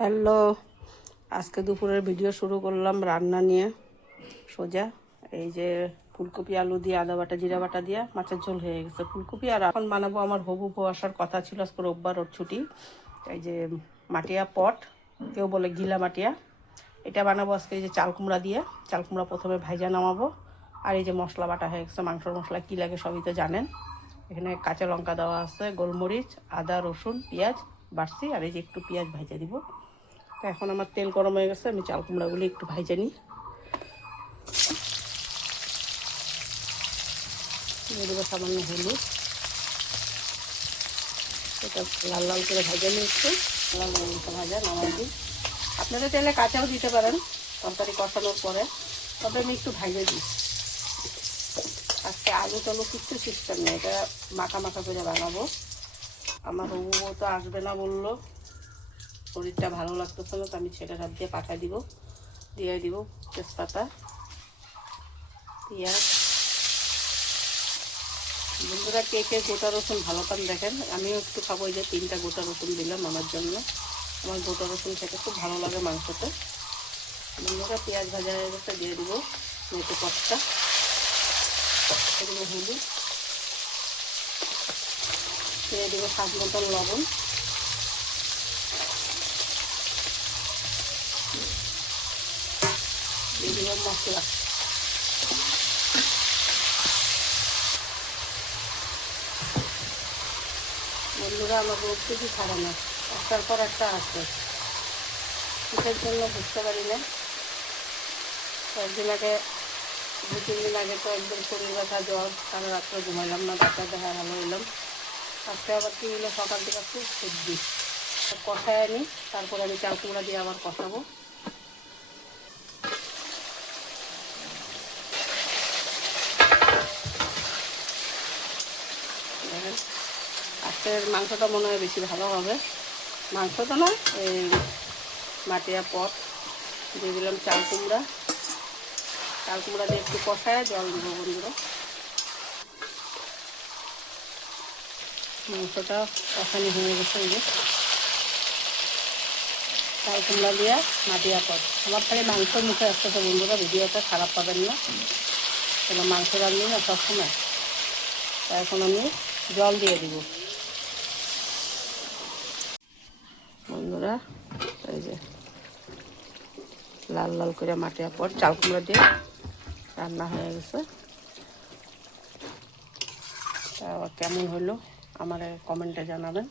Hello, আজকে দুপুরের video শুরু করলাম রান্না নিয়ে। সোজা এই যে ফুলকপি আলু দিয়ে আদা বাটা জিরা বাটা দিয়ে মাছের ঝোল হয়ে গেছে। ফুলকপি আর এখন বানাবো আমার হবু বউ আসার কথা ছিল, আজকে রোববার ওর ছুটি। এই যে মাটিয়া পট, কেউ বলে গিলা মাটিয়া, এটা বানাবো আজকে। এই যে চাল কুমড়া দিয়ে, চাল কুমড়া প্রথমে ভাইজা নামাবো। আর এই যে মশলা বাটা হয়ে গেছে, মাংসর মশলা কী লাগে সবই তো জানেন। এখানে কাঁচা লঙ্কা দেওয়া আছে, গোলমরিচ, আদা রসুন পেঁয়াজ বাড়ছি, আর এই যে একটু পেঁয়াজ ভাজা দিব। তো এখন আমার তেল গরম হয়ে গেছে, আমি চাল কুমড়াগুলি একটু ভাজে নিই। দিয়ে দেবো সামান্য হলুদ, এটা লাল লাল করে ভাজা নিই একটু। লাল লঙ্কা ভাজা নামাই দিই। আপনারা চাইলে কাঁচাও দিতে পারেন তরকারি কষানোর পরে, তবে আমি একটু ভাজে দিই। আজকে আলু টালু কিচ্ছু সিস্টেম নেই, এটা মাখা মাখা করে বানাবো। আমার হবু বউ তো আসবে না বললো, শরীরটা ভালো লাগতেছে না, তো আমি ছেলের হাত দিয়ে পাঠাই দিব। দিয়ে দিব তেজপাতা, পেঁয়াজ। বন্ধুরা কে কে গোটা রসুন ভালো পান দেখেন, আমিও একটু খাবো। এই যে 3টা গোটা রসুন দিলাম আমার জন্য, আমার গোটা রসুন খেতে খুব ভালো লাগে মাংসতে। বন্ধুরা পেঁয়াজ ভাজা হয়ে গেছে, দিয়ে দিব মেথি পটটা, দেবো হলুদ, দিয়ে দেবো স্বাদ মতন লবণ, দিয়ে দিব মশলা। বন্ধুরা আমার রোদ কিছু ছাড়ে না, একটার পর একটা আসবে। কিসের জন্য বুঝতে পারি না। কয়েকদিন আগে 2-3 দিন আগে তো একদম শরীর ব্যথা জ্বর, সারা রাত্রে ঘুমাইলাম না, ডাক্তার দেখা ভালো হইলাম। আজকে আবার কি হলো, সকাল থেকে খুব সর্দি। কষায় আনি, তারপরে আমি চাল কুমড়া দিয়ে আবার কষাবো। দেখেন আজকের মাংসটা মনে হয় বেশি ভালো হবে। মাংসটা না, এই মাটিয়া পট দিয়ে দিলাম চাল কুমড়া। চাল কুমড়া দিয়ে একটু কষায় জল দেবো বন্ধুরা। মাংসটা কষানো হয়ে গেছে। এই যে চাল কুমড়া দিয়ে মাটিয়া পট, আমার খালি মাংসর মুখে আসতেছে বন্ধুরা, ভিডিওটা খারাপ পাবেন না। এবার মাংস রান্নি না সবসময়, তা এখন আমি জল দিয়ে দিব বন্ধুরা। এই যে লাল লাল করে মাটিয়া পট চাল কুমড়া দিয়ে রান্না হয়ে গেছে। তা কেমন হলো আমার কমেন্টে জানাবেন।